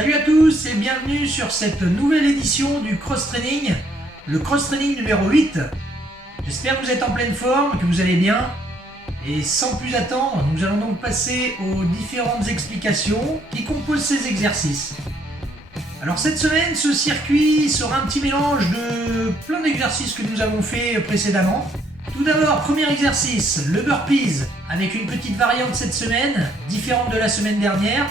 Salut à tous et bienvenue sur cette nouvelle édition du cross-training, le cross-training numéro 8. J'espère que vous êtes en pleine forme, que vous allez bien. Et sans plus attendre, nous allons donc passer aux différentes explications qui composent ces exercices. Alors cette semaine, ce circuit sera un petit mélange de plein d'exercices que nous avons fait précédemment. Tout d'abord, premier exercice, le burpees, avec une petite variante cette semaine, différente de la semaine dernière.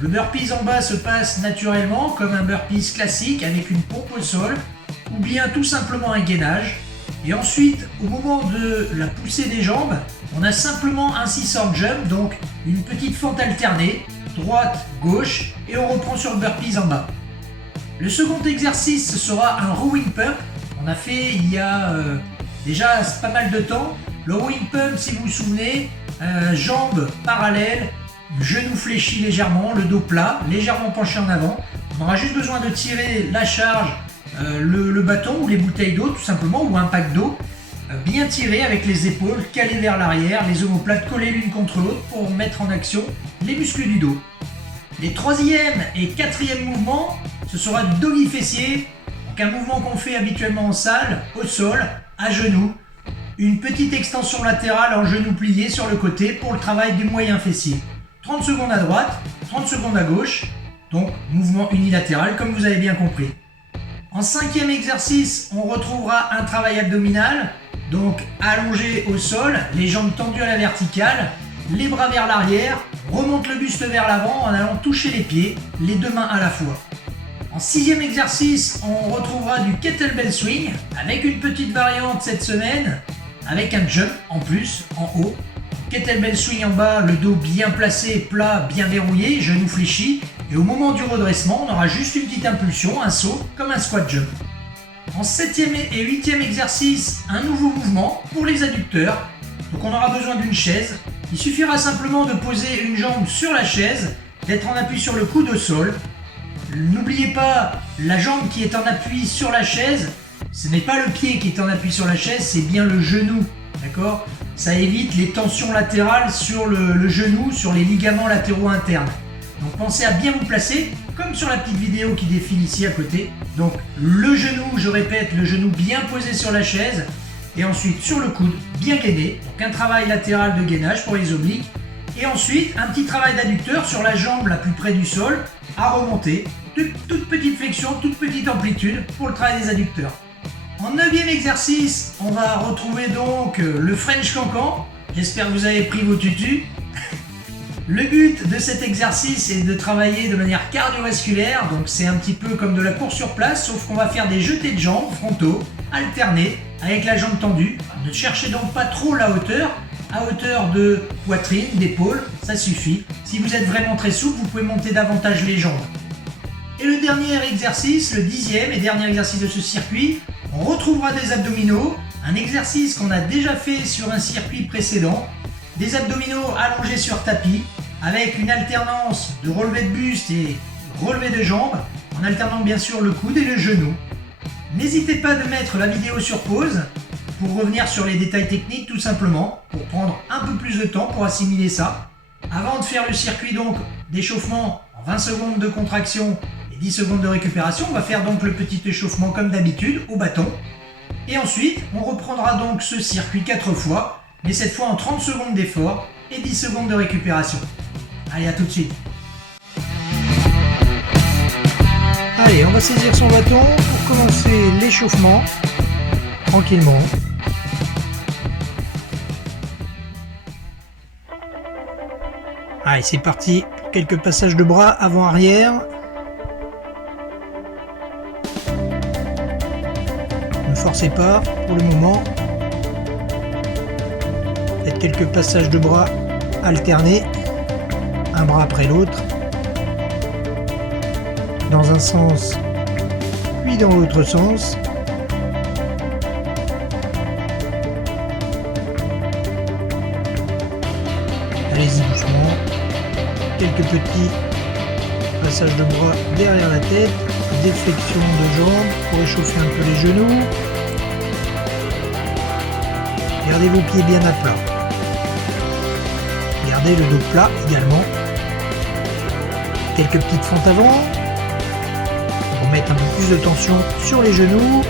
Le burpees en bas se passe naturellement comme un burpees classique avec une pompe au sol ou bien tout simplement un gainage. Et ensuite, au moment de la poussée des jambes, on a simplement un scissor jump, donc une petite fente alternée, droite, gauche, et on reprend sur le burpees en bas. Le second exercice ce sera un rowing pump. On a fait il y a déjà pas mal de temps. Le rowing pump, si vous vous souvenez, jambes parallèles, genou fléchi légèrement, le dos plat, légèrement penché en avant. On aura juste besoin de tirer la charge, le bâton ou les bouteilles d'eau tout simplement, ou un pack d'eau, bien tiré avec les épaules calées vers l'arrière, les omoplates collées l'une contre l'autre pour mettre en action les muscles du dos. Les troisième et quatrième mouvements, ce sera du doggy fessier, donc un mouvement qu'on fait habituellement en salle, au sol, à genoux, une petite extension latérale en genou plié sur le côté pour le travail du moyen fessier. 30 secondes à droite, 30 secondes à gauche, donc mouvement unilatéral comme vous avez bien compris. En cinquième exercice, on retrouvera un travail abdominal, donc allongé au sol, les jambes tendues à la verticale, les bras vers l'arrière, remonte le buste vers l'avant en allant toucher les pieds, les deux mains à la fois. En sixième exercice, on retrouvera du kettlebell swing avec une petite variante cette semaine, avec un jump en plus, en haut. Kettlebell swing en bas, le dos bien placé, plat, bien verrouillé, genoux fléchis. Et au moment du redressement, on aura juste une petite impulsion, un saut, comme un squat jump. En septième et huitième exercice, un nouveau mouvement pour les adducteurs. Donc on aura besoin d'une chaise. Il suffira simplement de poser une jambe sur la chaise, d'être en appui sur le coude au sol. N'oubliez pas, la jambe qui est en appui sur la chaise, ce n'est pas le pied qui est en appui sur la chaise, c'est bien le genou. D'accord ? Ça évite les tensions latérales sur le genou, sur les ligaments latéraux internes. Donc pensez à bien vous placer, comme sur la petite vidéo qui défile ici à côté. Donc le genou, je répète, le genou bien posé sur la chaise. Et ensuite sur le coude, bien gainé. Donc un travail latéral de gainage pour les obliques. Et ensuite un petit travail d'adducteur sur la jambe la plus près du sol, à remonter. Toute petite flexion, toute petite amplitude pour le travail des adducteurs. En neuvième exercice, on va retrouver donc le French Cancan. J'espère que vous avez pris vos tutus. Le but de cet exercice est de travailler de manière cardiovasculaire, donc c'est un petit peu comme de la course sur place, sauf qu'on va faire des jetés de jambes frontaux, alternés, avec la jambe tendue. Ne cherchez donc pas trop la hauteur, à hauteur de poitrine, d'épaule, ça suffit. Si vous êtes vraiment très souple, vous pouvez monter davantage les jambes. Et le dernier exercice, le dixième et dernier exercice de ce circuit, on retrouvera des abdominaux, un exercice qu'on a déjà fait sur un circuit précédent, des abdominaux allongés sur tapis, avec une alternance de relevé de buste et relevé de jambes, en alternant bien sûr le coude et le genou. N'hésitez pas de mettre la vidéo sur pause pour revenir sur les détails techniques tout simplement, pour prendre un peu plus de temps pour assimiler ça. Avant de faire le circuit donc d'échauffement en 20 secondes de contraction et 10 secondes de récupération, on va faire donc le petit échauffement comme d'habitude au bâton. Et ensuite, on reprendra donc ce circuit 4 fois, mais cette fois en 30 secondes d'effort et 10 secondes de récupération. Allez, à tout de suite. Allez, on va saisir son bâton pour commencer l'échauffement, tranquillement. Allez, c'est parti pour quelques passages de bras avant-arrière. Ne forcez pas pour le moment. Faites quelques passages de bras alternés, un bras après l'autre, dans un sens, puis dans l'autre sens. Allez-y doucement. Quelques petits passages de bras derrière la tête, des flexions de jambes pour réchauffer un peu les genoux. Gardez vos pieds bien à plat. Gardez le dos plat également. Quelques petites fentes avant. pour mettre un peu plus de tension sur les genoux,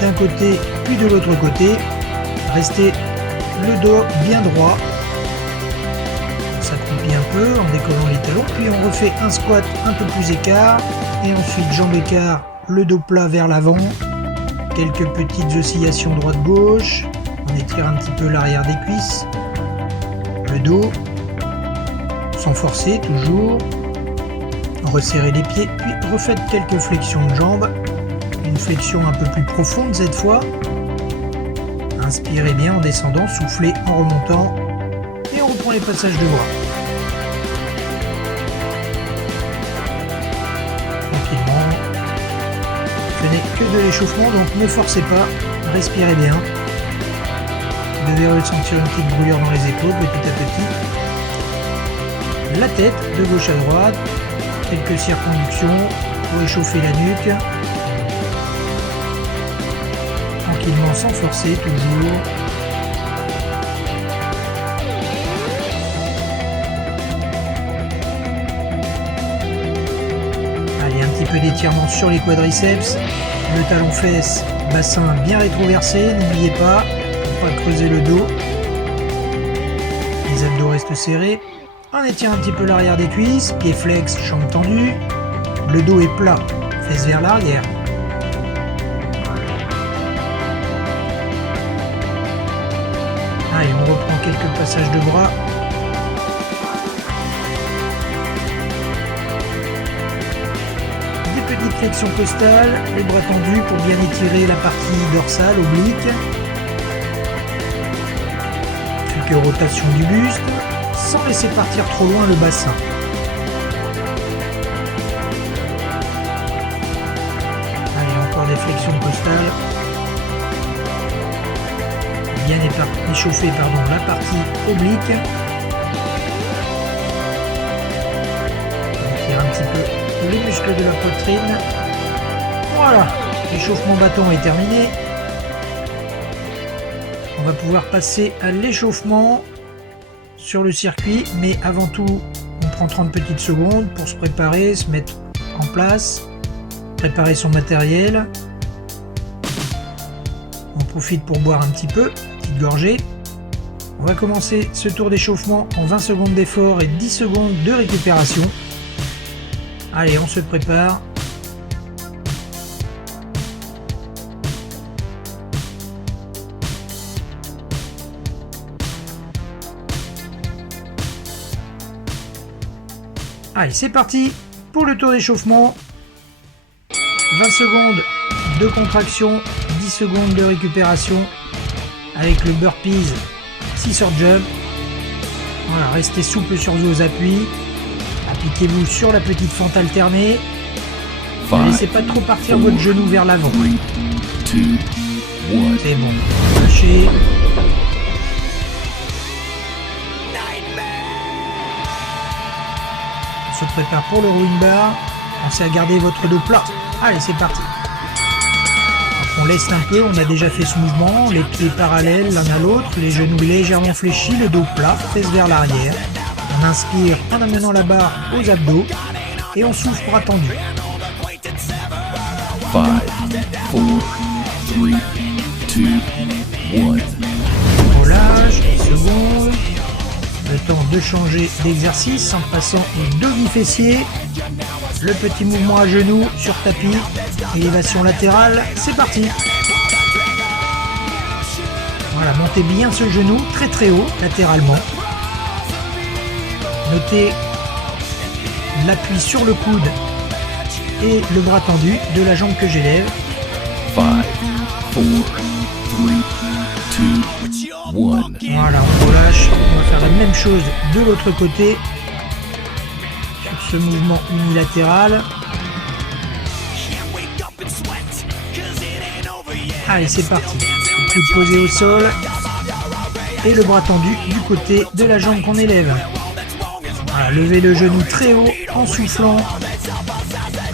d'un côté puis de l'autre côté. Restez le dos bien droit. On s'accroupit un peu en décollant les talons, puis on refait un squat un peu plus écart, et ensuite jambes écart, le dos plat vers l'avant, quelques petites oscillations droite-gauche, on étire un petit peu l'arrière des cuisses, le dos, sans forcer toujours, resserrez les pieds, puis refaites quelques flexions de jambes, une flexion un peu plus profonde cette fois. Inspirez bien en descendant, soufflez en remontant, et on reprend les passages de bras. Tranquillement. Ce n'est que de l'échauffement, donc ne forcez pas, respirez bien. Vous devez ressentir une petite brûlure dans les épaules petit à petit. La tête de gauche à droite, quelques circonductions pour échauffer la nuque. Tranquillement, sans forcer, toujours. Allez, un petit peu d'étirement sur les quadriceps, le talon fesse, bassin bien rétroversé, n'oubliez pas, pour pas creuser le dos. Les abdos restent serrés. On étire un petit peu l'arrière des cuisses, pieds flex, jambes tendues. Le dos est plat, fesses vers l'arrière. Allez, on reprend quelques passages de bras. Des petites flexions costales, les bras tendus pour bien étirer la partie dorsale, oblique. Quelques rotations du buste, sans laisser partir trop loin le bassin. Allez, encore des flexions costales. Bien échauffer la partie oblique. On étire un petit peu les muscles de la poitrine. Voilà, l'échauffement bâton est terminé. On va pouvoir passer à l'échauffement sur le circuit, mais avant tout, on prend 30 petites secondes pour se préparer, se mettre en place, préparer son matériel. On profite pour boire un petit peu. Gorgée. On va commencer ce tour d'échauffement en 20 secondes d'effort et 10 secondes de récupération. Allez, on se prépare. Allez, c'est parti pour le tour d'échauffement. 20 secondes de contraction, 10 secondes de récupération. Avec le burpees, 6 jump. Voilà, restez souple sur vos appuis. Appliquez-vous sur la petite fente alternée. Ne laissez pas trop partir votre genou vers l'avant. C'est bon. Lâchez. On se prépare pour le rowing bar. Pensez à garder votre dos plat. Allez, c'est parti. On laisse un peu, on a déjà fait ce mouvement, les pieds parallèles l'un à l'autre, les genoux légèrement fléchis, le dos plat, fesses vers l'arrière. On inspire en amenant la barre aux abdos et on souffle bras tendus. 5, 4, 3, 2, 1. On relâche, 10 secondes. Le temps de changer d'exercice en passant au doggy fessier. Le petit mouvement à genoux sur tapis, élévation latérale, c'est parti. Voilà, montez bien ce genou très très haut, latéralement. Notez l'appui sur le coude et le bras tendu de la jambe que j'élève. 5, 4, 3, 2, 1. Voilà, on relâche, on va faire la même chose de l'autre côté. Ce mouvement unilatéral. Allez, c'est parti. Le coude posé au sol et le bras tendu du côté de la jambe qu'on élève. Voilà, levez le genou très haut en soufflant.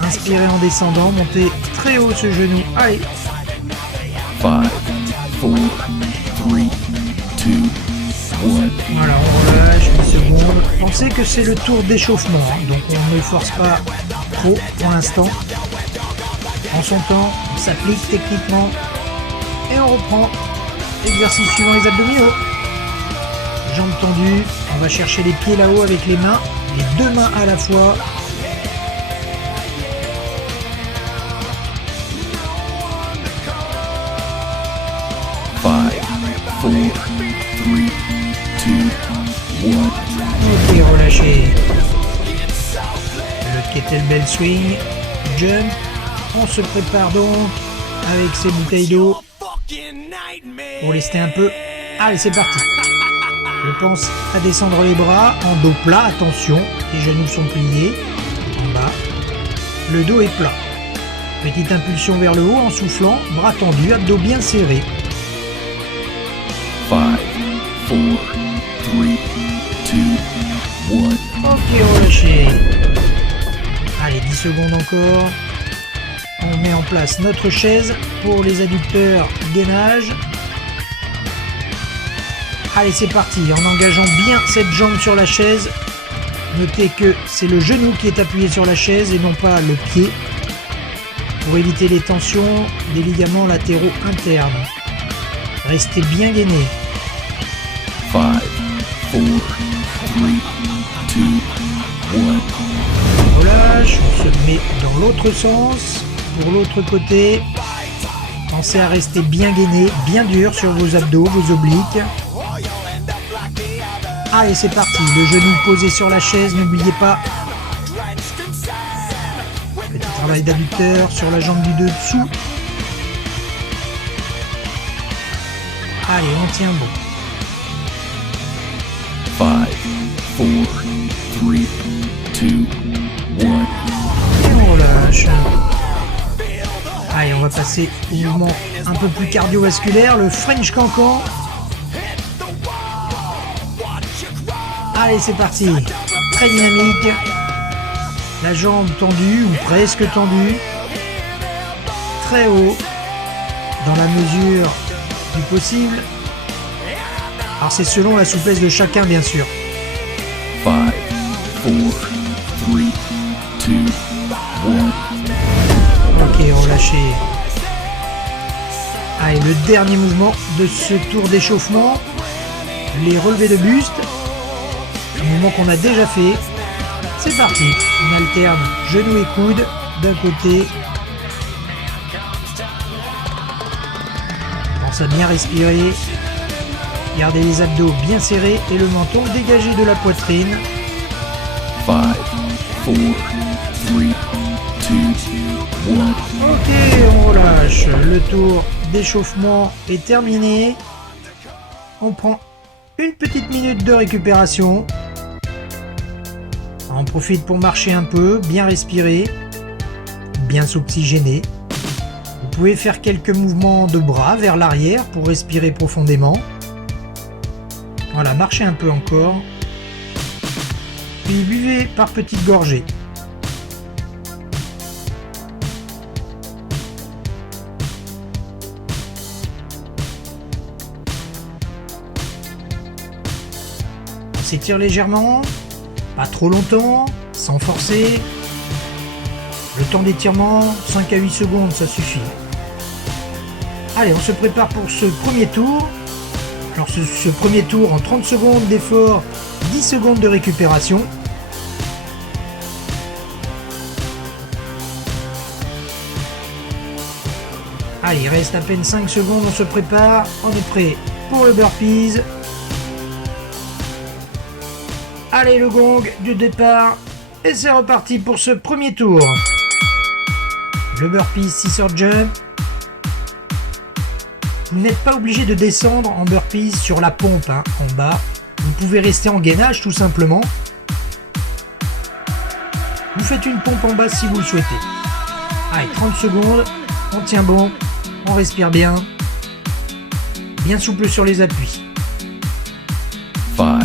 Inspirez en descendant, montez très haut ce genou. Allez. 5, 4, 3, 2, 1. Voilà, on relâche, 10 secondes. Pensez que c'est le tour d'échauffement, hein, donc on ne force pas trop pour l'instant. En son temps, on s'applique techniquement et on reprend. Exercice suivant, les abdominaux. Jambes tendues, on va chercher les pieds là-haut avec les mains, les deux mains à la fois. Five, four, three, two, one. Ok, relâchez. Le kettlebell swing, jump. On se prépare donc avec ses bouteilles d'eau pour lester un peu. Allez, c'est parti. Je pense à descendre les bras en dos plat, attention, les genoux sont pliés en bas, le dos est plat. Petite impulsion vers le haut en soufflant, bras tendus, abdos bien serrés. 5, 4, 3, 2, 1. Ok, relâchez. Allez, 10 secondes encore. On met en place notre chaise pour les adducteurs, gainage. Allez, c'est parti, en engageant bien cette jambe sur la chaise. Notez que c'est le genou qui est appuyé sur la chaise et non pas le pied. Pour éviter les tensions des ligaments latéraux internes. Restez bien gainé. 5, 4, 3, 2, 1. Relâche, on se met dans l'autre sens. Pour l'autre côté, pensez à rester bien gainé, bien dur sur vos abdos, vos obliques. Allez, c'est parti, le genou posé sur la chaise, n'oubliez pas. Petit travail d'adducteur sur la jambe du dessous. Allez, on tient bon. 5, 4, 3, 2, 1. Et on relâche. Allez, on va passer au mouvement un peu plus cardiovasculaire, le French Cancan. Allez, c'est parti. Très dynamique. La jambe tendue ou presque tendue. Très haut. Dans la mesure du possible. Alors c'est selon la souplesse de chacun, bien sûr. 5, 4, 3, 2, 1. Ok, relâchez. Allez, le dernier mouvement de ce tour d'échauffement. Les relevés de buste. Un mouvement qu'on a déjà fait. C'est parti. On alterne genoux et coudes d'un côté. Pense à bien respirer. Gardez les abdos bien serrés et le menton dégagé de la poitrine. 5, 4, 3, 2, 1. Ok, on relâche. Le tour d'échauffement est terminé. On prend une petite minute de récupération. On profite pour marcher un peu, bien respirer, bien s'oxygéner. Vous pouvez faire quelques mouvements de bras vers l'arrière pour respirer profondément. Voilà, marchez un peu encore. Puis buvez par petites gorgées. On s'étire légèrement, pas trop longtemps, sans forcer. Le temps d'étirement, 5 à 8 secondes, ça suffit. Allez, on se prépare pour ce premier tour. Alors ce premier tour en 30 secondes d'effort, 10 secondes de récupération. Allez, il reste à peine 5 secondes, on se prépare, on est prêt pour le burpees. Allez, le gong du départ, et c'est reparti pour ce premier tour. Le burpees scissor jump. Vous n'êtes pas obligé de descendre en burpees sur la pompe en bas. Vous pouvez rester en gainage tout simplement. Vous faites une pompe en bas si vous le souhaitez. Allez, 30 secondes, on tient bon, on respire bien. Bien souple sur les appuis. 5,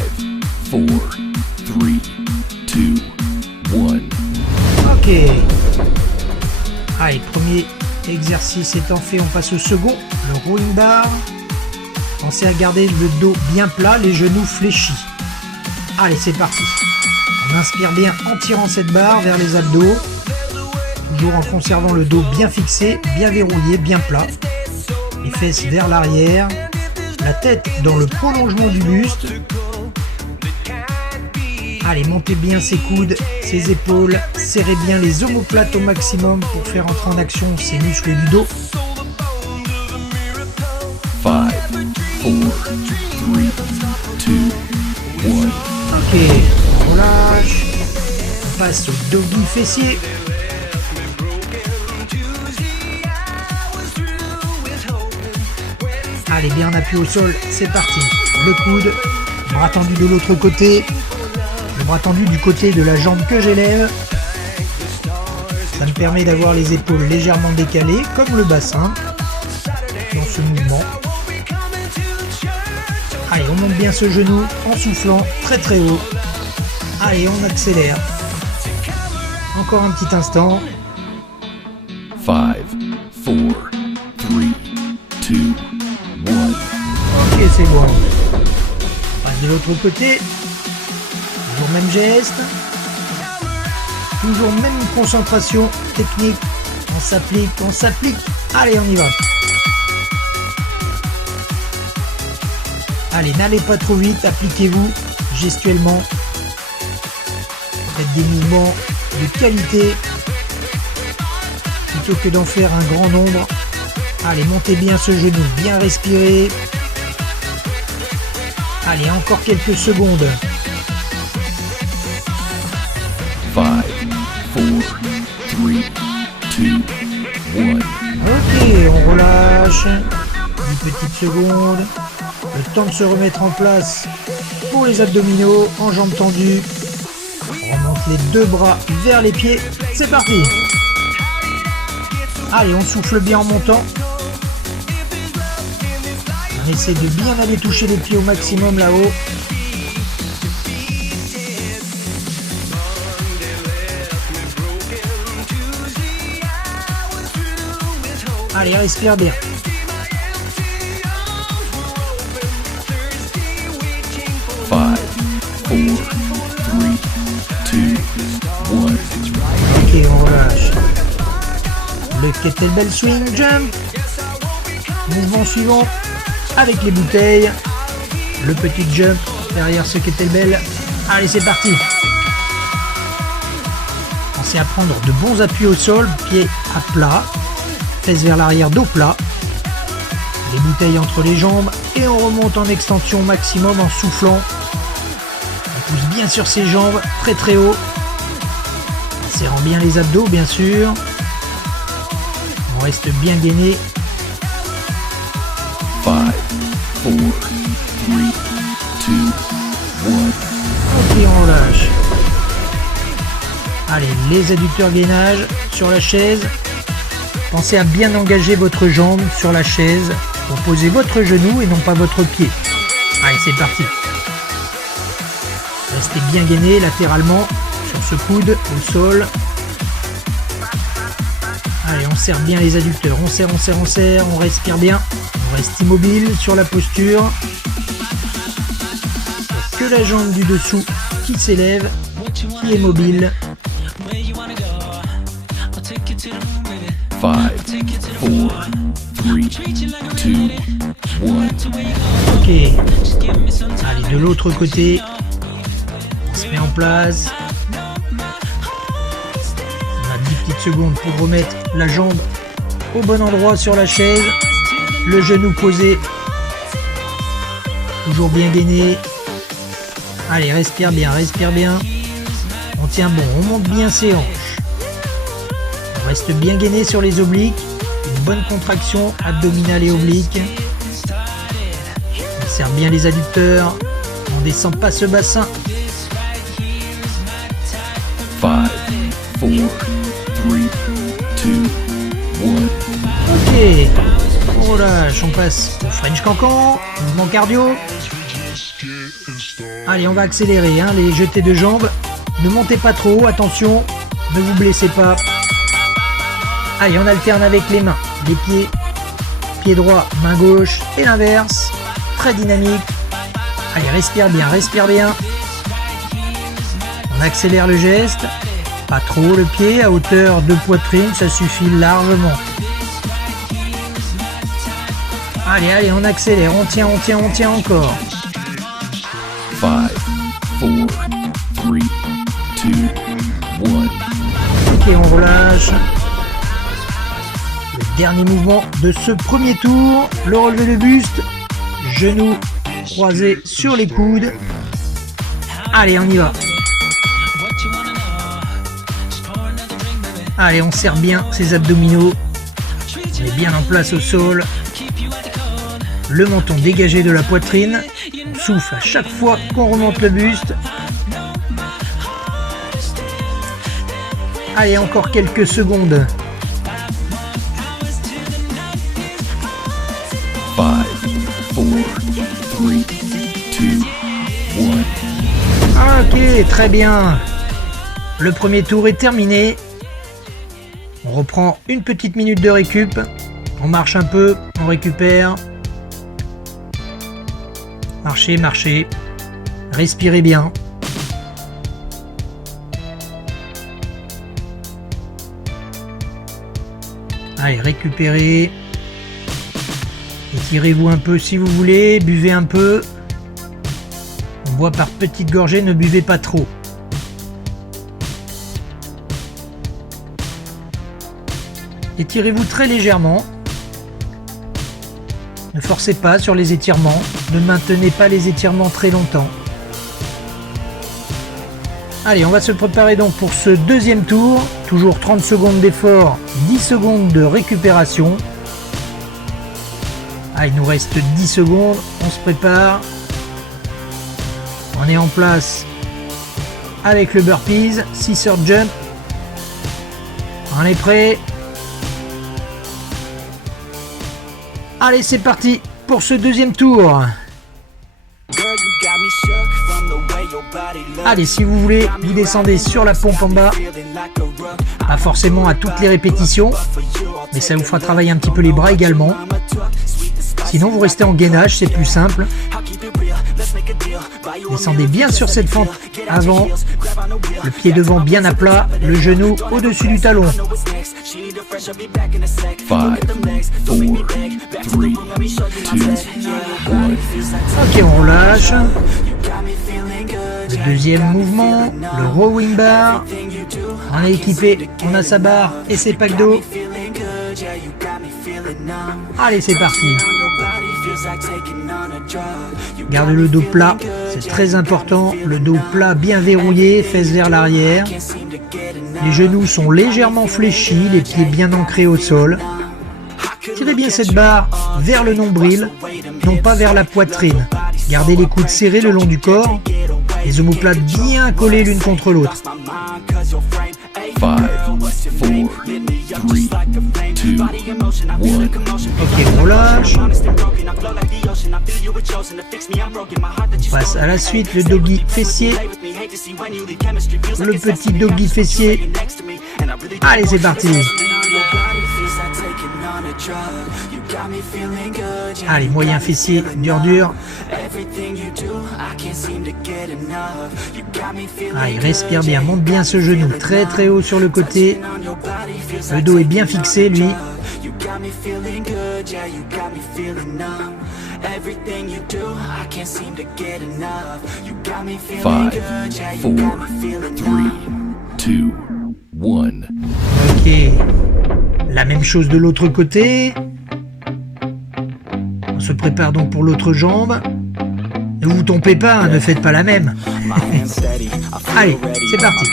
4, 3, 2, 1. Ok. Allez, premier exercice étant fait, on passe au second, le rowing bar. Pensez à garder le dos bien plat, les genoux fléchis. Allez, c'est parti. On inspire bien en tirant cette barre vers les abdos. toujours en conservant le dos bien fixé, bien verrouillé, bien plat. Les fesses vers l'arrière, la tête dans le prolongement du buste. Allez, montez bien ses coudes, ses épaules, serrez bien les omoplates au maximum pour faire entrer en action ces muscles du dos. 5, 4, 3, 2, 1. Ok, on relâche. On passe au doggy fessier. Allez, bien en appui au sol, c'est parti. Le coude, bras tendu de l'autre côté. Le bras tendu du côté de la jambe que j'élève. Ça me permet d'avoir les épaules légèrement décalées, comme le bassin, dans ce mouvement. Allez, on monte bien ce genou en soufflant très très haut. Allez, on accélère. Encore un petit instant. 5, 4, 3, 2, 1. Ok, c'est bon. On passe de l'autre côté. Toujours même geste. Toujours même concentration technique. On s'applique, on s'applique. Allez, on y va. Allez, n'allez pas trop vite, appliquez-vous gestuellement. Faites des mouvements de qualité plutôt que d'en faire un grand nombre. Allez, montez bien ce genou, bien respirer. Allez, encore quelques secondes. 5, 4, 3, 2, 1. Ok, on relâche. 10 petites secondes. Le temps de se remettre en place pour les abdominaux en jambes tendues. On remonte les deux bras vers les pieds. C'est parti. Allez, on souffle bien en montant. On essaie de bien aller toucher les pieds au maximum là-haut. Allez, respire bien. Five, 4, 3, 2, 1. Ok, on relâche. Le kettlebell swing jump. Mouvement suivant avec les bouteilles. Le petit jump derrière ce kettlebell. Allez, c'est parti. Pensez à prendre de bons appuis au sol, pieds à plat, fesses vers l'arrière, dos plat. Les bouteilles entre les jambes et on remonte en extension maximum en soufflant. On pousse bien sur ses jambes, très très haut. En serrant bien les abdos, bien sûr. On reste bien gainé. 5, 4, 3, 2, 1. Ok, on relâche. Allez, les adducteurs gainage sur la chaise. Pensez à bien engager votre jambe sur la chaise pour poser votre genou et non pas votre pied. Allez, c'est parti. Restez bien gainé latéralement sur ce coude au sol. Allez, on serre bien les adducteurs. On serre, on serre, on serre. On respire bien. On reste immobile sur la posture. Que la jambe du dessous qui s'élève, qui est mobile. 5, 4, 3, 2, 1. Ok. Allez, de l'autre côté. On se met en place. On a 10 petites secondes pour remettre la jambe au bon endroit sur la chaise. Le genou posé. Toujours bien gainé. Allez, respire bien, respire bien. On tient bon, on monte bien ses hanches. On reste bien gainé sur les obliques. Une bonne contraction abdominale et oblique. On serre bien les adducteurs. On descend pas ce bassin. 5, 4, 3, 2, 1. Ok. On relâche, on passe au French Cancan. Mouvement cardio. Allez, on va accélérer, hein, les jetés de jambes. Ne montez pas trop haut, attention. Ne vous blessez pas. Allez, on alterne avec les mains. Les pieds. Pied droit, main gauche et l'inverse. Très dynamique. Allez, respire bien, respire bien. On accélère le geste. Pas trop le pied, à hauteur de poitrine, ça suffit largement. Allez, allez, on accélère, on tient encore. 5, 4, 3, 2, 1. Ok, on relâche. Le dernier mouvement de ce premier tour, le relevé de buste, genoux croisés sur les coudes. Allez, on y va. Allez, on serre bien ces abdominaux. On est bien en place au sol. Le menton dégagé de la poitrine. On souffle à chaque fois qu'on remonte le buste. Allez, encore quelques secondes. 5, 4, 3, 2, 1. Ok, très bien. Le premier tour est terminé. On reprend une petite minute de récup. On marche un peu, on récupère. Marchez, marchez. Respirez bien. Allez, récupérez. Étirez-vous un peu si vous voulez. Buvez un peu. On boit par petites gorgées, ne buvez pas trop. Étirez-vous très légèrement. Ne forcez pas sur les étirements. Ne maintenez pas les étirements très longtemps. Allez, on va se préparer donc pour ce deuxième tour. Toujours 30 secondes d'effort, 10 secondes de récupération. Ah, il nous reste 10 secondes. On se prépare. On est en place avec le burpees, scissor jump. On est prêt. Allez, c'est parti pour ce deuxième tour. Allez, si vous voulez, vous descendez sur la pompe en bas. Pas forcément à toutes les répétitions, mais ça vous fera travailler un petit peu les bras également. Sinon, vous restez en gainage, c'est plus simple. Descendez bien sur cette fente avant. Le pied devant bien à plat, le genou au-dessus du talon. 5, 4, 3, 2, 1. Ok, on relâche. Le deuxième mouvement, le rowing bar. On est équipé, on a sa barre et ses packs d'eau. Allez, c'est parti. Gardez le dos plat, c'est très important. Le dos plat bien verrouillé, fesses vers l'arrière. Les genoux sont légèrement fléchis, les pieds bien ancrés au sol. Tirez bien cette barre vers le nombril, non pas vers la poitrine. Gardez les coudes serrés le long du corps, les omoplates bien collées l'une contre l'autre. 5, 4, 3, 2, 1. Ok, on relâche. On passe à la suite, le doggy fessier. Le petit doggy fessier. Allez, c'est parti. Allez, moyen fessier, dur. Allez, respire bien, monte bien ce genou très très haut sur le côté. Le dos est bien fixé, lui. 5, 4, 3, 2, 1. Ok. La même chose de l'autre côté. On se prépare donc pour l'autre jambe. Ne vous trompez pas, hein, ne faites pas la même. Allez, c'est parti.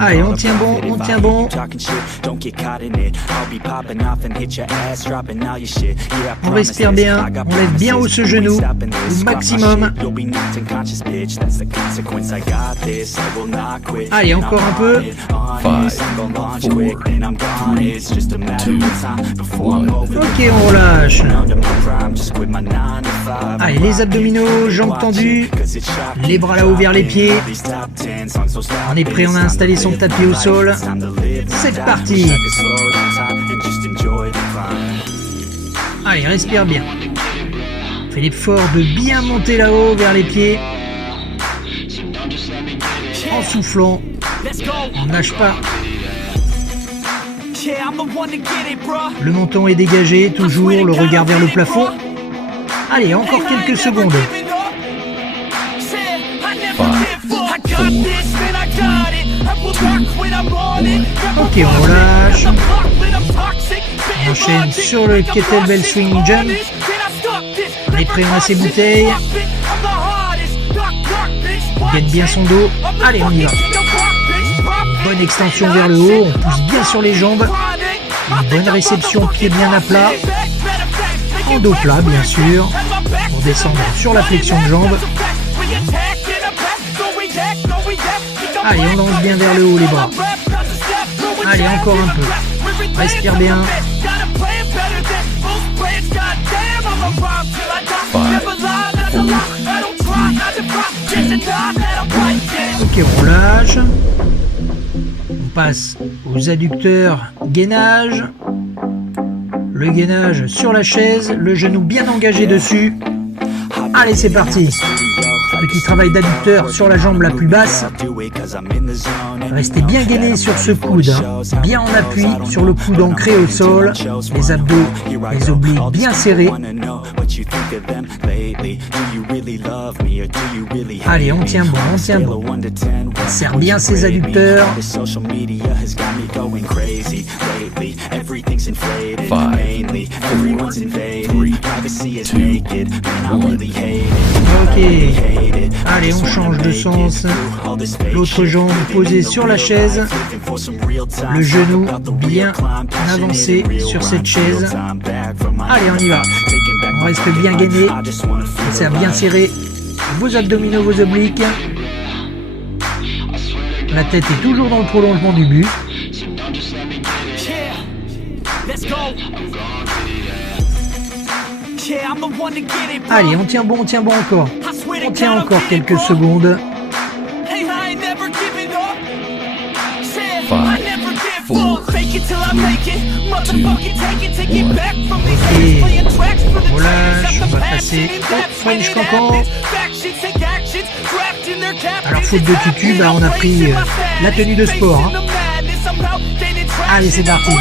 Allez, on tient bon. On respire bien, on lève bien haut ce genou, au maximum. Allez, encore un peu. 5, 4, 3, 2, 1. Ok, on relâche. Allez, les abdominaux, jambes tendues, les bras là-haut vers les pieds. On est prêt, on a installé son tapis au sol. C'est parti. Allez, respire bien. fait l'effort de bien monter là-haut vers les pieds. En soufflant. On ne lâche pas. Le menton est dégagé, toujours le regard vers le plafond. Allez, encore quelques secondes. 5, 4, 3, 2, 1. Ok, on relâche. On enchaîne sur le kettlebell swing jump. On est prêt, on a ses bouteilles. On gagne bien son dos. Allez, on y va. Une bonne extension vers le haut. On pousse bien sur les jambes. Une bonne réception, pied bien à plat. En dos plat, bien sûr. Pour descendre sur la flexion de jambes. Allez, on lance bien vers le haut les bras. Allez, encore un peu. Respire bien. 5, 4, 3, 2, 1. Ok, on relâche. On passe aux adducteurs gainage. Le gainage sur la chaise, le genou bien engagé dessus. Allez, c'est parti. Petit travail d'adducteur sur la jambe la plus basse. Restez bien gainé sur ce coude, bien en appui sur le coude ancré au sol, les abdos, les obliques bien serrés. Allez, on tient bon, on tient bon. On serre bien ses adducteurs. 5, 4, 3, 2, 1. Ok. Allez, on change de sens. L'autre jambe posée sur la chaise. Le genou bien avancé sur cette chaise. Allez, on y va. On reste bien gainé. On serre bien serré vos abdominaux, vos obliques. La tête est toujours dans le prolongement du buste. Allez, on tient bon encore. On tient encore quelques secondes. 5, 4, 3, 2, 1. Et on relâche, on va passer au French Cancan. Alors faute de tutu, on a pris la tenue de sport. Allez, c'est parti.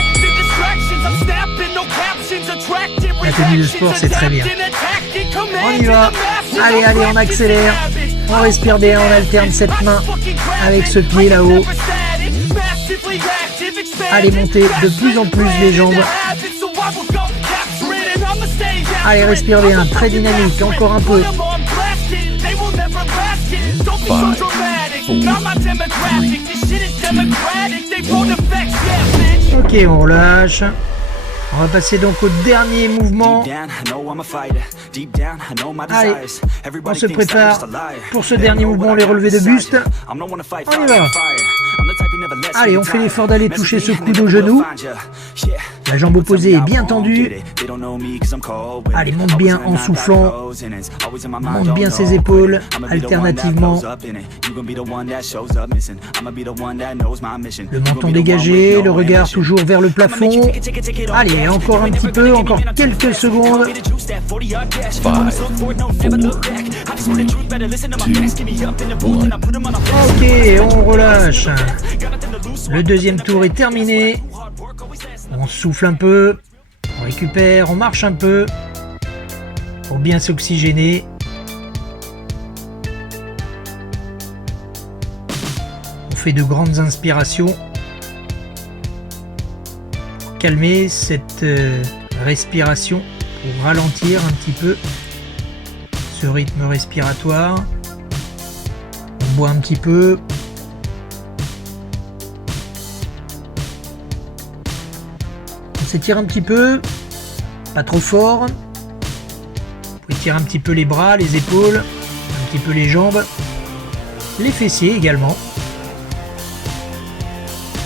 La tenue de sport, c'est très bien. On y va. Allez, on accélère. On respire bien, on alterne cette main avec ce pied là-haut. Allez, montez de plus en plus les jambes. Allez, respire bien, très dynamique, encore un peu. 5, 4, 3, 2, 1. Ok, on relâche. On va passer donc au dernier mouvement. Allez, on se prépare pour ce dernier mouvement, les relevés de buste. On y va. Allez, on fait l'effort d'aller toucher ce coude au genou. La jambe opposée est bien tendue. Allez, monte bien en soufflant. Monte bien ses épaules alternativement. Le menton dégagé, le regard toujours vers le plafond. Allez, encore un petit peu, encore quelques secondes. 5, 4, 3, 2, 1. Ok, on relâche. Le deuxième tour est terminé. On souffle un peu, on récupère, on marche un peu pour bien s'oxygéner. On fait de grandes inspirations pour calmer cette respiration, pour ralentir un petit peu ce rythme respiratoire. On boit un petit peu. On s'étire un petit peu, pas trop fort. Vous pouvez tirer un petit peu les bras, les épaules, un petit peu les jambes, les fessiers également.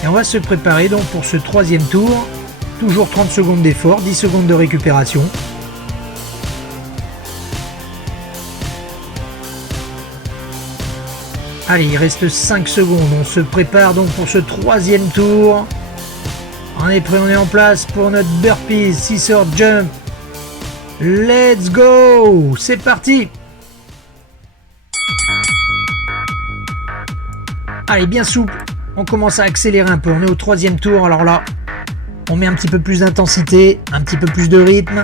Et on va se préparer donc pour ce troisième tour. Toujours 30 secondes d'effort, 10 secondes de récupération. Allez, il reste 5 secondes. On se prépare donc pour ce troisième tour. On est prêt, on est en place pour notre burpees, scissor jump. Let's go! C'est parti! Allez, bien souple. On commence à accélérer un peu. On est au 3e tour. Alors là, on met un petit peu plus d'intensité, un petit peu plus de rythme.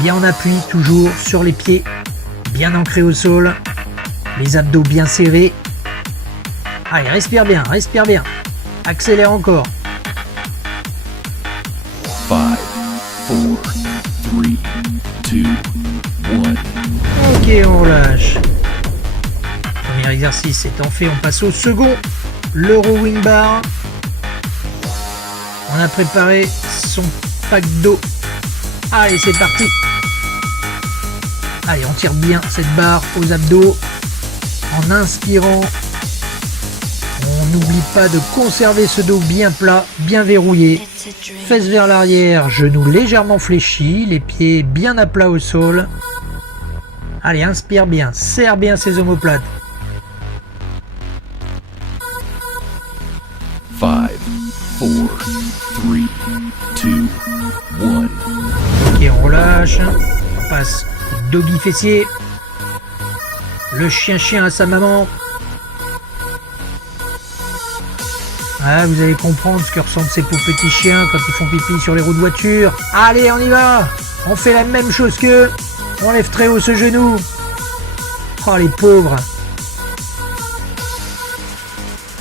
Bien en appui, toujours sur les pieds. Bien ancré au sol. Les abdos bien serrés. Allez, respire bien, respire bien. Accélère encore. 5, 4, 3, 2, 1. Ok, on relâche. Premier exercice étant fait, on passe au second. Le rowing bar. On a préparé son pack d'eau. Allez, c'est parti. Allez, on tire bien cette barre aux abdos. En inspirant. On n'oublie pas de conserver ce dos bien plat, bien verrouillé. Fesses vers l'arrière, genoux légèrement fléchis, les pieds bien à plat au sol. Allez, inspire bien, serre bien ces omoplates. 5, 4, 3, 2, 1. Ok, on relâche. On passe doggy fessier. Le chien-chien à sa maman. Ah, vous allez comprendre ce que ressentent ces pauvres petits chiens quand ils font pipi sur les roues de voiture. Allez, on y va. On fait la même chose qu'eux. On lève très haut ce genou. Oh, les pauvres.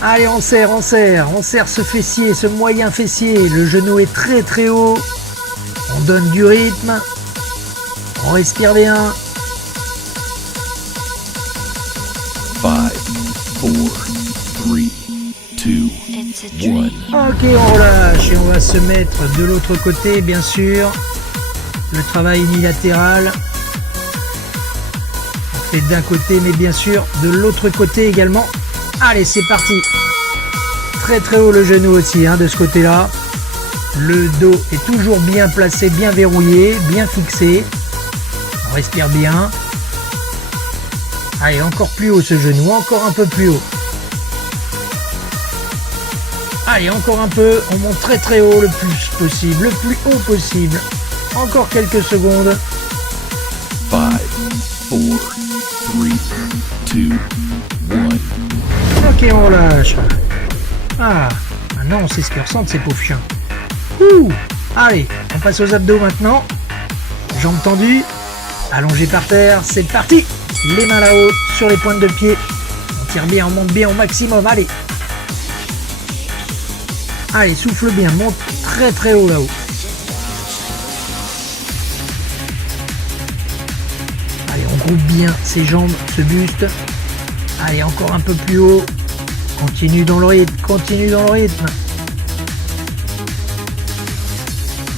Allez, on serre ce fessier, ce moyen fessier. Le genou est très très haut. On donne du rythme. On respire bien. 5, 4, 3, 2, 1. Ok, on relâche et on va se mettre de l'autre côté, bien sûr. Le travail unilatéral. On fait d'un côté, mais bien sûr de l'autre côté également. Allez, c'est parti. Très très haut le genou aussi, de ce côté-là. Le dos est toujours bien placé, bien verrouillé, bien fixé. On respire bien. Allez, encore plus haut ce genou, encore un peu plus haut. Allez, encore un peu, on monte très très haut le plus possible, le plus haut possible. Encore quelques secondes. 5, 4, 3, 2, 1. Ok, on relâche. Ah, maintenant on sait ce que ressentent ces pauvres chiens. Ouh. Allez, on passe aux abdos maintenant. Jambes tendues, allongées par terre, c'est parti. Les mains là-haut, sur les pointes de pied. On tire bien, on monte bien au maximum, allez. Allez, souffle bien, monte très très haut là-haut. Allez, on groupe bien ses jambes, ce buste. Allez, encore un peu plus haut. Continue dans le rythme, continue dans le rythme.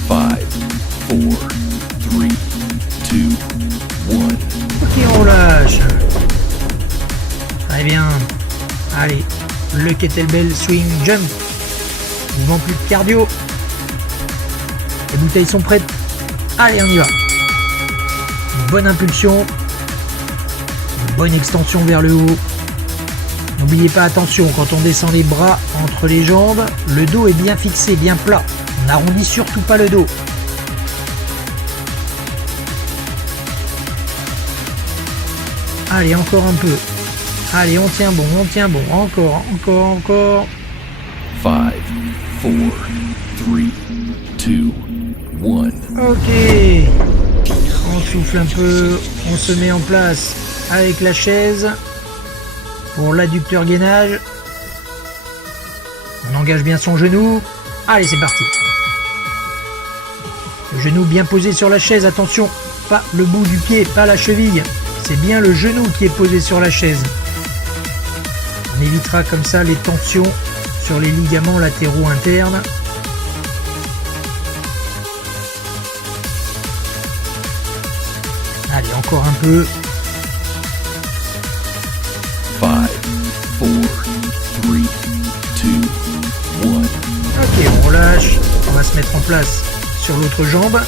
5, 4, 3, 2, 1. Ok, on relâche. Très bien. Allez, le kettlebell swing jump. Mouvement plus de cardio. Les bouteilles sont prêtes. Allez, on y va. Une bonne impulsion. Une bonne extension vers le haut. N'oubliez pas, attention, quand on descend les bras entre les jambes, le dos est bien fixé, bien plat. On n'arrondit surtout pas le dos. Allez, encore un peu. Allez, on tient bon, encore. 5, 4, 3, 2, 1. Ok. On souffle un peu, on se met en place avec la chaise pour l'adducteur gainage. On engage bien son genou. Allez, c'est parti. Le genou bien posé sur la chaise, attention, pas le bout du pied, pas la cheville. C'est bien le genou qui est posé sur la chaise. On évitera comme ça les tensions sur les ligaments latéraux internes. Allez, encore un peu. 5, 4, 3, 2, 1. Ok, on relâche. On va se mettre en place sur l'autre jambe.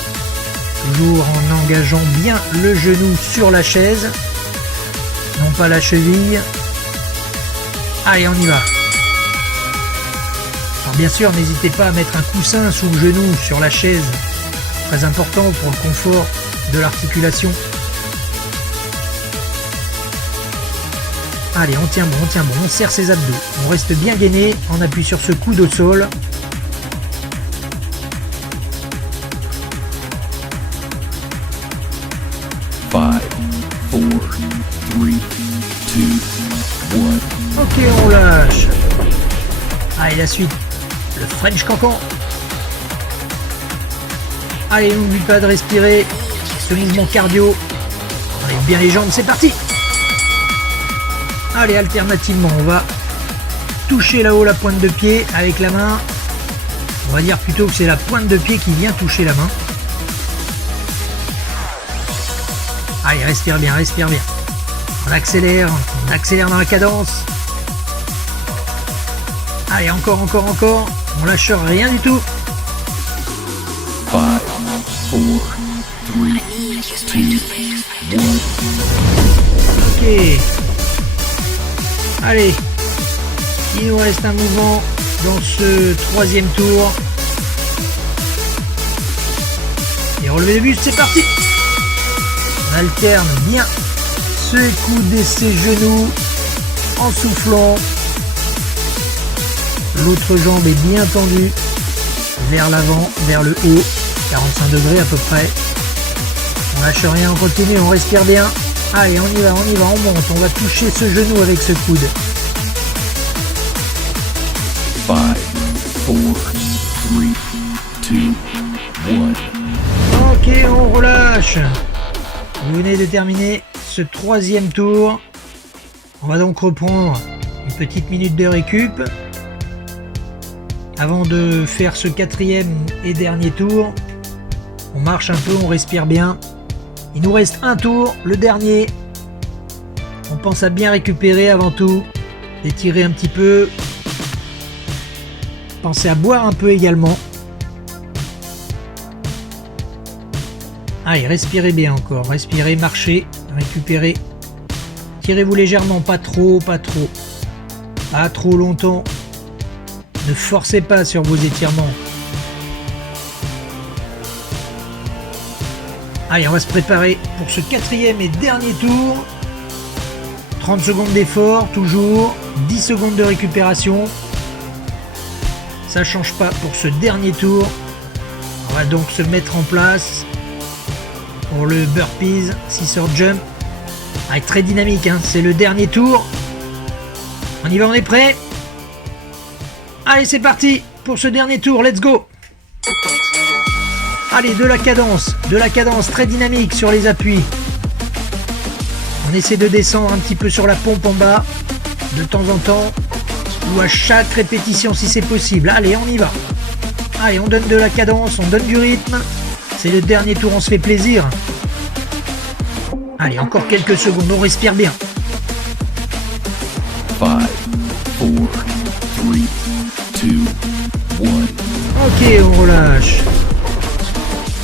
Toujours en engageant bien le genou sur la chaise. Non pas la cheville. Allez, on y va. Alors bien sûr, n'hésitez pas à mettre un coussin sous le genou sur la chaise Très important pour le confort de l'articulation. Allez, on tient bon, on serre ses abdos. On reste bien gainé, on appuie sur ce coude au sol. Five, four, three, two, one. Ok, on lâche. Allez, la suite. Le French Cancan. Allez, n'oublie pas de respirer. Ce mouvement cardio. On lève bien les jambes, c'est parti. Allez, alternativement, on va toucher là-haut la pointe de pied avec la main. On va dire plutôt que c'est la pointe de pied qui vient toucher la main. Allez, respire bien, respire bien. On accélère dans la cadence. Allez, encore. On lâche rien du tout. 5, 4, 3, 2, 1. Ok. Allez. Il nous reste un mouvement dans ce troisième tour. Et relevé de buste, c'est parti. On alterne bien ses coudes et ses genoux en soufflant. L'autre jambe est bien tendue vers l'avant, vers le haut, 45 degrés à peu près. On lâche rien, on continue, on respire bien. Allez, on y va, on monte, on va toucher ce genou avec ce coude. 5, 4, 3, 2, 1. Ok, on relâche. Vous venez de terminer ce troisième tour. On va donc reprendre une petite minute de récup. Avant de faire ce quatrième et dernier tour, on marche un peu, on respire bien. Il nous reste un tour, le dernier. On pense à bien récupérer avant tout, étirer un petit peu. Pensez à boire un peu également. Allez, respirez bien encore, respirez, marchez, récupérez. Tirez-vous légèrement, pas trop longtemps. Ne forcez pas sur vos étirements. Allez, on va se préparer pour ce quatrième et dernier tour. 30 secondes d'effort, toujours. 10 secondes de récupération. Ça ne change pas pour ce dernier tour. On va donc se mettre en place pour le burpees, scissor jump. Allez, très dynamique, hein. C'est le dernier tour. On y va, on est prêt? Allez, c'est parti pour ce dernier tour, let's go. Allez, de la cadence très dynamique sur les appuis. On essaie de descendre un petit peu sur la pompe en bas, de temps en temps, ou à chaque répétition si c'est possible. Allez, on y va. Allez, on donne de la cadence, on donne du rythme. C'est le dernier tour, on se fait plaisir. Allez, encore quelques secondes, on respire bien. 5, 4, 3, 2, 1. Ok, on relâche.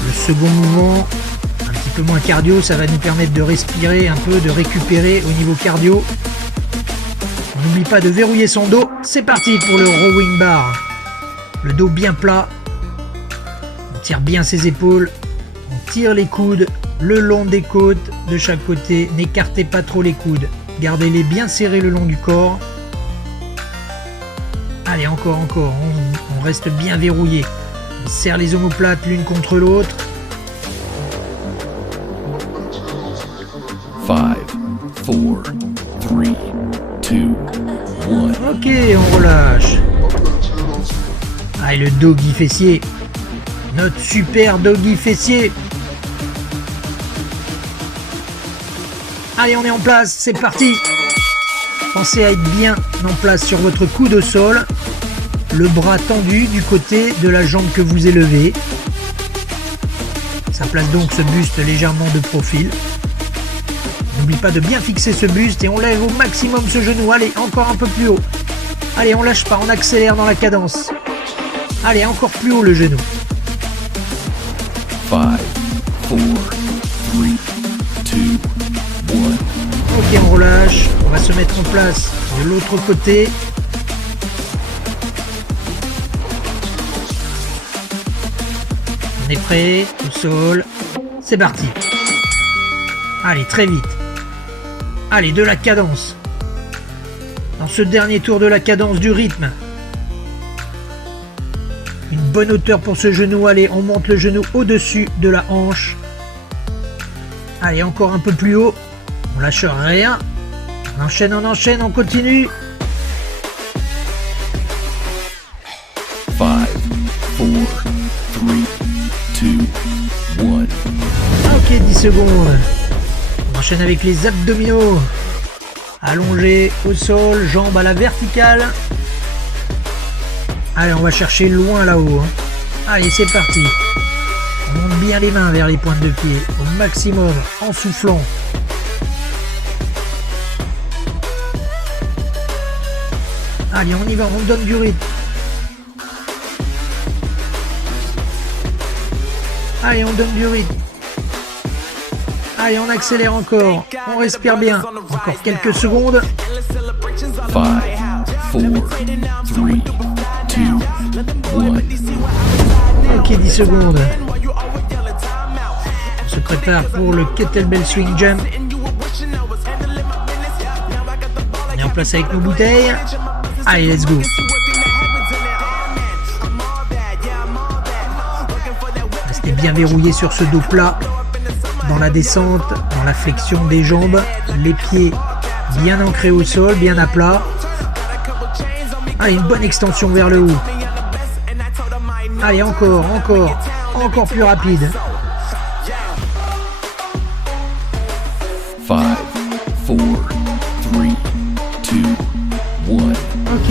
Le second mouvement, un petit peu moins cardio, ça va nous permettre de respirer un peu, de récupérer au niveau cardio. On n'oublie pas de verrouiller son dos. C'est parti pour le rowing bar. Le dos bien plat. On tire bien ses épaules. On tire les coudes le long des côtes de chaque côté. N'écartez pas trop les coudes. Gardez-les bien serrés le long du corps. Allez, encore. On reste bien verrouillé. On serre les omoplates l'une contre l'autre. 5, 4, 3, 2, 1. Ok, on relâche. Allez, le doggy fessier. Notre super doggy fessier. Allez, on est en place, c'est parti. Pensez à être bien en place sur votre coude au sol. Le bras tendu du côté de la jambe que vous élevez. Ça place donc ce buste légèrement de profil. N'oublie pas de bien fixer ce buste et on lève au maximum ce genou. Allez, encore un peu plus haut. Allez, on lâche pas, on accélère dans la cadence. Allez, encore plus haut le genou. 5, 4, 3, 2, 1. Ok, on relâche. On va se mettre en place de l'autre côté. On est prêt, au sol, c'est parti. Allez, très vite. Allez, de la cadence. Dans ce dernier tour de la cadence du rythme. Une bonne hauteur pour ce genou. Allez, on monte le genou au-dessus de la hanche. Allez, encore un peu plus haut. On lâche rien. On enchaîne, on continue. 5, 4, 3, 2, 1. Ok, 10 secondes. On enchaîne avec les abdominaux. Allongé au sol, jambes à la verticale. Allez, on va chercher loin là-haut. Allez, c'est parti. On monte bien les mains vers les pointes de pied au maximum en soufflant. Allez, on y va, on donne du rythme. Allez, on donne du rythme. Allez, on accélère encore. On respire bien. Encore quelques secondes. 5, 4, 3, 2, 1. Ok, 10 secondes. On se prépare pour le kettlebell swing jump. On est en place avec nos bouteilles. Allez, let's go. Restez bien verrouillé sur ce dos plat. Dans la descente, dans la flexion des jambes, les pieds bien ancrés au sol, bien à plat. Allez, une bonne extension vers le haut. Allez, encore plus rapide. 5, 4, 3, 2, 1. Ok,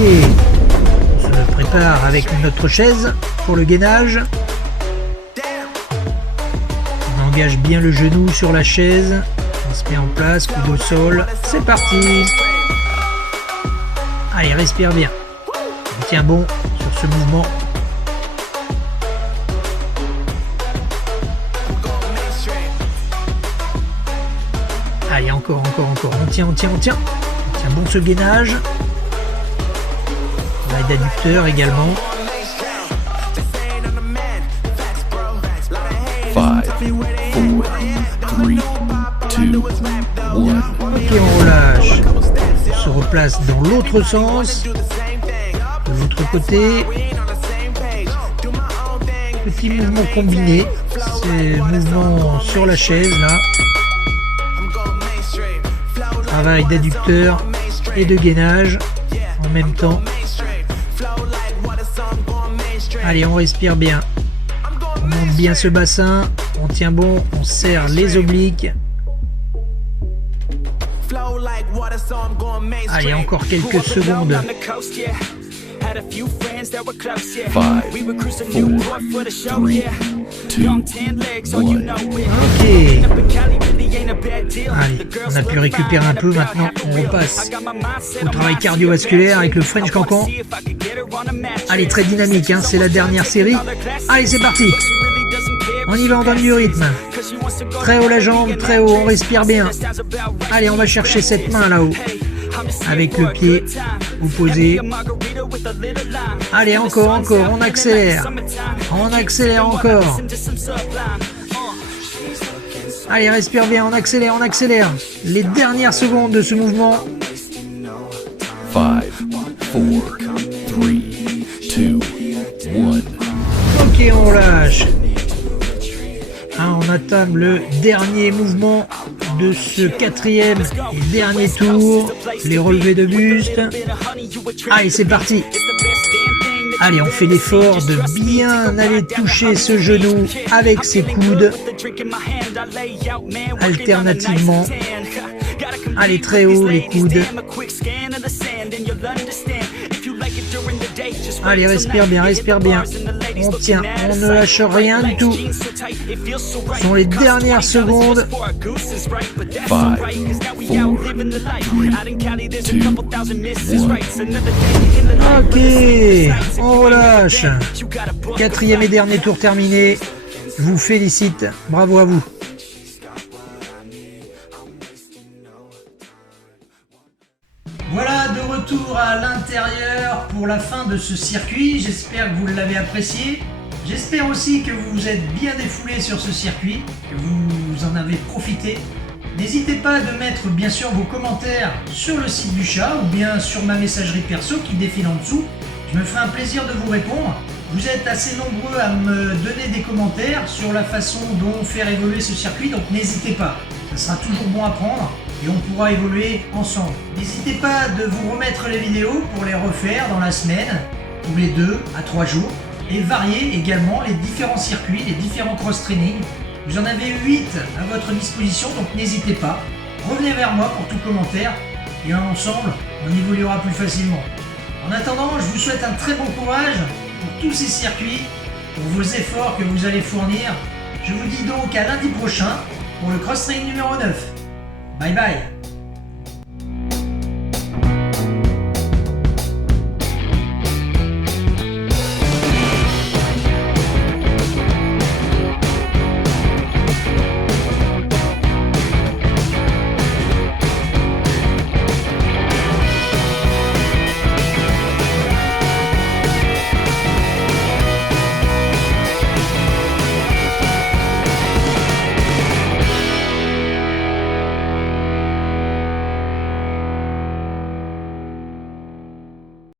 on se prépare avec notre chaise pour le gainage. On engage bien le genou sur la chaise. On se met en place, coude au sol. C'est parti. Allez, respire bien. On tient bon sur ce mouvement. Allez, encore. On tient. On tient bon ce gainage. L'aide adducteur également. 5, 4, 3, 2, 1. Ok, on relâche. On se replace dans l'autre sens. De l'autre côté. Petit mouvement combiné. C'est le mouvement sur la chaise là. Travail d'adducteur et de gainage en même temps. Allez, on respire bien. On monte bien ce bassin. On tient bon. On serre les obliques. Allez, encore quelques secondes. 5, 4, 3, 2, 1. Ok. Allez, on a pu récupérer un peu. Maintenant, on repasse au travail cardiovasculaire avec le French Cancan. Allez, très dynamique, hein, c'est la dernière série. Allez, c'est parti. On y va, on donne du rythme. Très haut la jambe, très haut, on respire bien. Allez, on va chercher cette main là-haut. Avec le pied opposé. Allez, encore, on accélère. On accélère encore. Allez, respire bien, on accélère. Les dernières secondes de ce mouvement. 5, 4, 3, 2, 1. Ok, on relâche. On entame le dernier mouvement de ce quatrième et dernier tour, les relevés de buste. Allez, c'est parti. Allez, on fait l'effort de bien aller toucher ce genou avec ses coudes, alternativement. Allez, très haut les coudes. Allez, respire bien. On tient, on ne lâche rien du tout. Ce sont les dernières secondes. 5, 4, 3, 2, 1. Ok, on relâche. Quatrième et dernier tour terminé. Je vous félicite. Bravo à vous. Voilà, de retour à l'intérieur pour la fin de ce circuit. J'espère que vous l'avez apprécié. J'espère aussi que vous vous êtes bien défoulés sur ce circuit, que vous en avez profité. N'hésitez pas de mettre bien sûr vos commentaires sur le site du chat ou bien sur ma messagerie perso qui défile en dessous. Je me ferai un plaisir de vous répondre. Vous êtes assez nombreux à me donner des commentaires sur la façon dont faire évoluer ce circuit, donc n'hésitez pas. Ça sera toujours bon à prendre et on pourra évoluer ensemble. N'hésitez pas de vous remettre les vidéos pour les refaire dans la semaine, tous les 2 à 3 jours, et varier également les différents circuits, les différents cross-training. Vous en avez 8 à votre disposition, donc n'hésitez pas. Revenez vers moi pour tout commentaire et ensemble, on évoluera plus facilement. En attendant, je vous souhaite un très bon courage pour tous ces circuits, pour vos efforts que vous allez fournir. Je vous dis donc à lundi prochain pour le cross-training numéro 9. Bye bye.